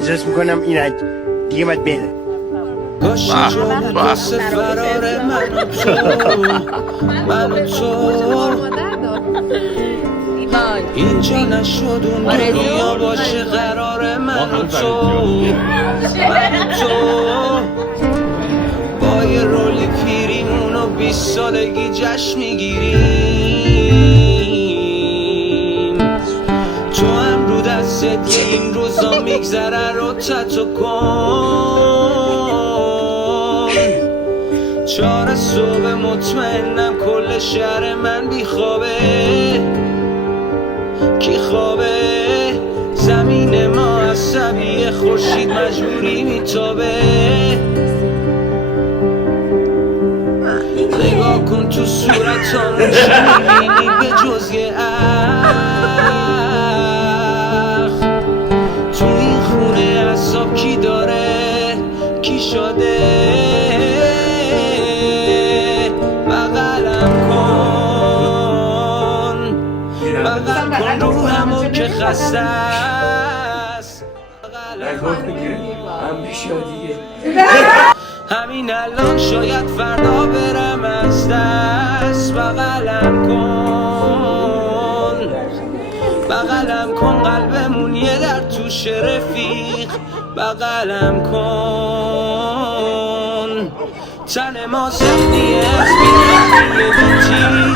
احساس میکنم این دیگه باید بره. کاش جامون واسه فرار من و تو اینجا نشد اون دنیا باشه قرار من و تو با یه رولی پیریمون و 20 سالگی جشن میگیریم تو هم رو دستت یه این روزا میگذره رو تتو کن 4 صبح مطمئنم کل شهر من بیخوابه کی خوابه زمین ما عصبی خورشید مجبوری میتابه نگاه کن تو صورتامون چه میبینی به جز یه اخ تو این خونه عصاب کی داره کی شده بغلم کن رو همون که خسته است همین الان شاید فردا برم از دست بغلم کن قلبمون یه در توش رفیق بغلم کن تن ما زخمیه از بیرمی